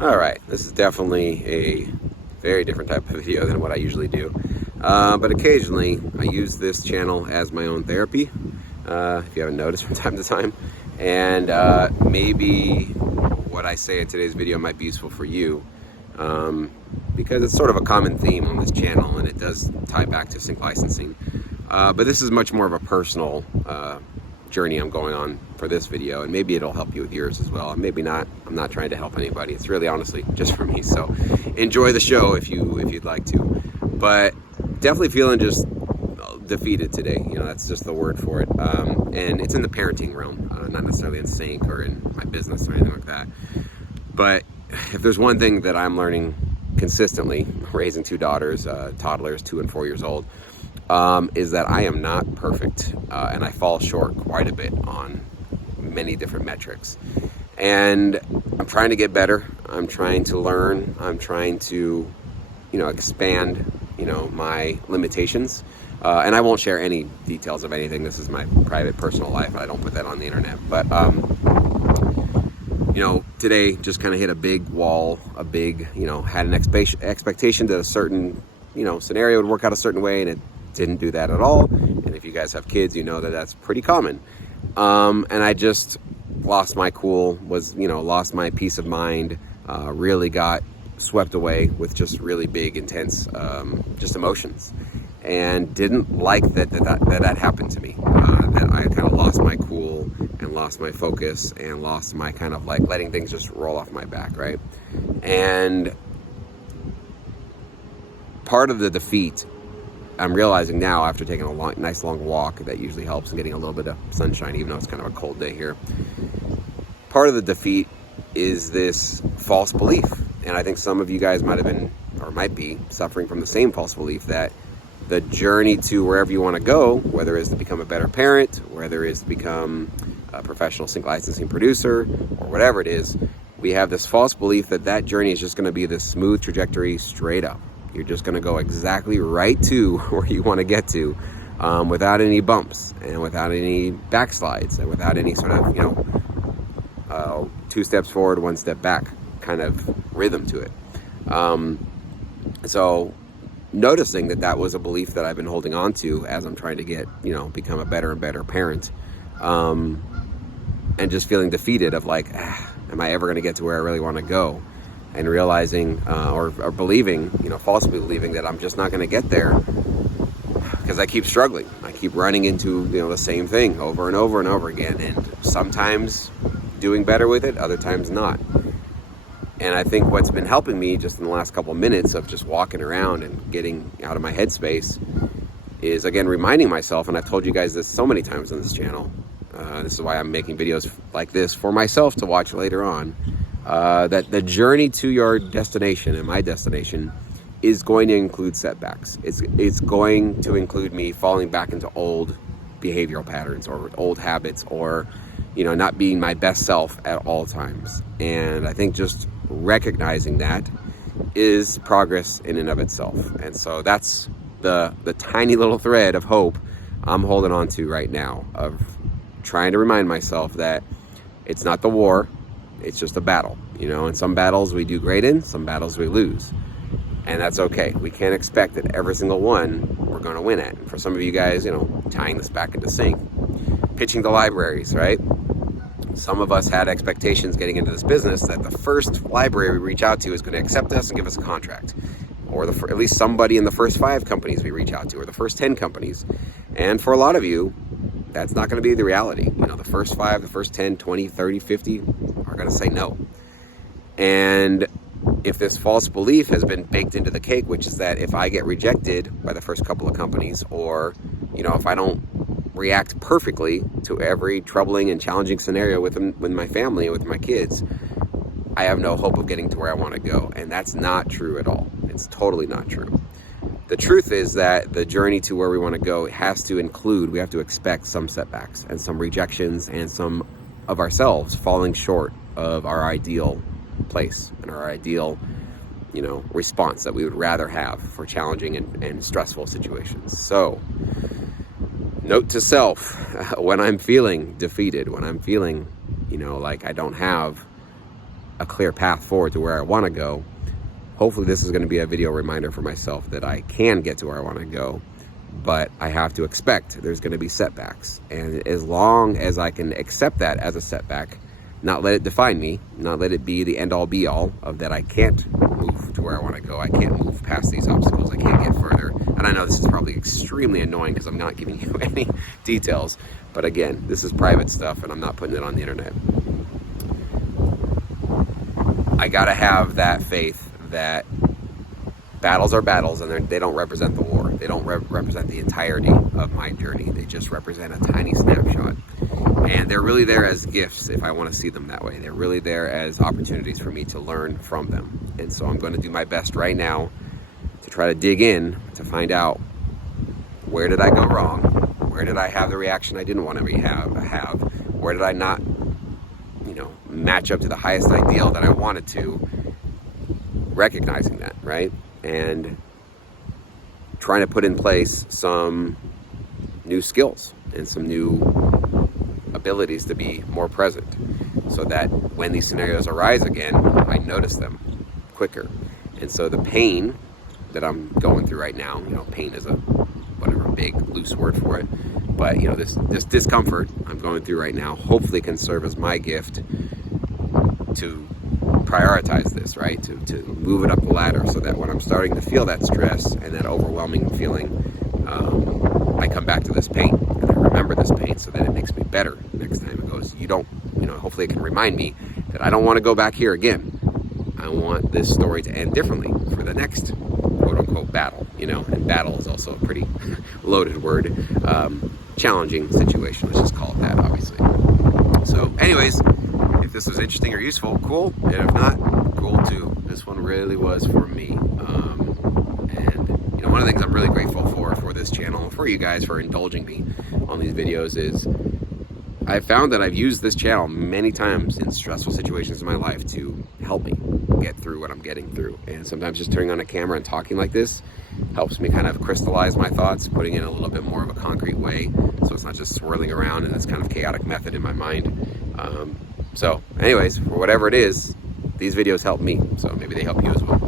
All right, this is definitely a very different type of video than what I usually do. But occasionally I use this channel as my own therapy, if you haven't noticed from time to time. And maybe what I say in today's video might be useful for you, because it's sort of a common theme on this channel and it does tie back to sync licensing. But this is much more of a personal journey I'm going on for this video, and maybe it'll help you with yours as well, and maybe not. I'm not trying to help anybody. It's really honestly just for me, so enjoy the show if you'd like to. But definitely feeling just defeated today, that's just the word for it. And it's in the parenting realm, not necessarily in sync or in my business or anything like that. But if there's one thing that I'm learning consistently, raising two daughters, toddlers, 2 and 4 years old, is that I am not perfect, and I fall short quite a bit on many different metrics. And I'm trying to get better. I'm trying to learn. I'm trying to, expand, my limitations. And I won't share any details of anything. This is my private, personal life. I don't put that on the internet. But, today just kind of hit a big wall, had an expectation that a certain, scenario would work out a certain way, and it didn't do that at all. And if you guys have kids, you know that that's pretty common. And I just lost my cool, lost my peace of mind, really got swept away with just really big, intense, just emotions. And didn't like that happened to me. That I kind of lost my cool and lost my focus and lost my kind of like letting things just roll off my back, right? And part of the defeat, I'm realizing now after taking a nice long walk that usually helps, and getting a little bit of sunshine, even though it's kind of a cold day here. Part of the defeat is this false belief. And I think some of you guys might have been, or might be, suffering from the same false belief that the journey to wherever you want to go, whether it's to become a better parent, whether it's to become a professional sync licensing producer, or whatever it is, we have this false belief that journey is just going to be this smooth trajectory straight up. You're just going to go exactly right to where you want to get to, without any bumps and without any backslides and without any sort of, 2 steps forward, 1 step back kind of rhythm to it. So noticing that was a belief that I've been holding on to as I'm trying to get, become a better and better parent, and just feeling defeated of like, am I ever going to get to where I really want to go? And realizing, or believing, falsely believing that I'm just not going to get there because I keep struggling. I keep running into, the same thing over and over and over again, and sometimes doing better with it, other times not. And I think what's been helping me just in the last couple of minutes of just walking around and getting out of my headspace is, again, reminding myself, and I've told you guys this so many times on this channel, this is why I'm making videos like this for myself to watch later on, that the journey to your destination and my destination is going to include setbacks. It's going to include me falling back into old behavioral patterns or old habits, or not being my best self at all times. And I think just recognizing that is progress in and of itself. And so that's the tiny little thread of hope I'm holding on to right now, of trying to remind myself that it's not the war, it's just a battle. And some battles we do great in, some battles we lose. And that's okay. We can't expect that every single one we're going to win at. And for some of you guys, tying this back into sync, pitching to libraries, right? Some of us had expectations getting into this business that the first library we reach out to is going to accept us and give us a contract, or at least somebody in the first 5 companies we reach out to, or the first 10 companies. And for a lot of you, that's not going to be the reality. The first 5, the first 10, 20, 30, 50 are going to say no. And if this false belief has been baked into the cake, which is that if I get rejected by the first couple of companies, or, if I don't react perfectly to every troubling and challenging scenario with my family and with my kids, I have no hope of getting to where I want to go. And that's not true at all. It's totally not true. The truth is that the journey to where we want to go has to include, we have to expect some setbacks and some rejections and some of ourselves falling short of our ideal place and our ideal, response that we would rather have for challenging and stressful situations. So, note to self, when I'm feeling defeated, when I'm feeling, like I don't have a clear path forward to where I want to go. Hopefully this is going to be a video reminder for myself that I can get to where I want to go, but I have to expect there's going to be setbacks. And as long as I can accept that as a setback, not let it define me, not let it be the end all be all of that I can't move to where I want to go. I can't move past these obstacles. I can't get further. And I know this is probably extremely annoying because I'm not giving you any details, but again, this is private stuff and I'm not putting it on the internet. I gotta have that faith that battles are battles and they don't represent the war. They don't represent the entirety of my journey. They just represent a tiny snapshot. And they're really there as gifts if I want to see them that way. They're really there as opportunities for me to learn from them. And so I'm going to do my best right now to try to dig in to find out, where did I go wrong? Where did I have the reaction I didn't want to have? Where did I not, match up to the highest ideal that I wanted to? Recognizing that, right? And trying to put in place some new skills and some new abilities to be more present, so that when these scenarios arise again, I notice them quicker. And so the pain that I'm going through right now, pain is a big loose word for it, but this discomfort I'm going through right now hopefully can serve as my gift to prioritize this, right? To move it up the ladder, so that when I'm starting to feel that stress and that overwhelming feeling, I come back to this pain and I remember this pain, so that it makes me better next time. It goes, hopefully it can remind me that I don't want to go back here again. I want this story to end differently for the next quote unquote battle, and battle is also a pretty loaded word. Challenging situation, let's just call it that, obviously. So anyways, if this was interesting or useful, cool. And if not, cool too. This one really was for me. And one of the things I'm really grateful for this channel, and for you guys for indulging me on these videos, is I've found that I've used this channel many times in stressful situations in my life to help me get through what I'm getting through. And sometimes just turning on a camera and talking like this helps me kind of crystallize my thoughts, putting in a little bit more of a concrete way, so it's not just swirling around in this kind of chaotic method in my mind. So anyways, for whatever it is, these videos help me, so maybe they help you as well.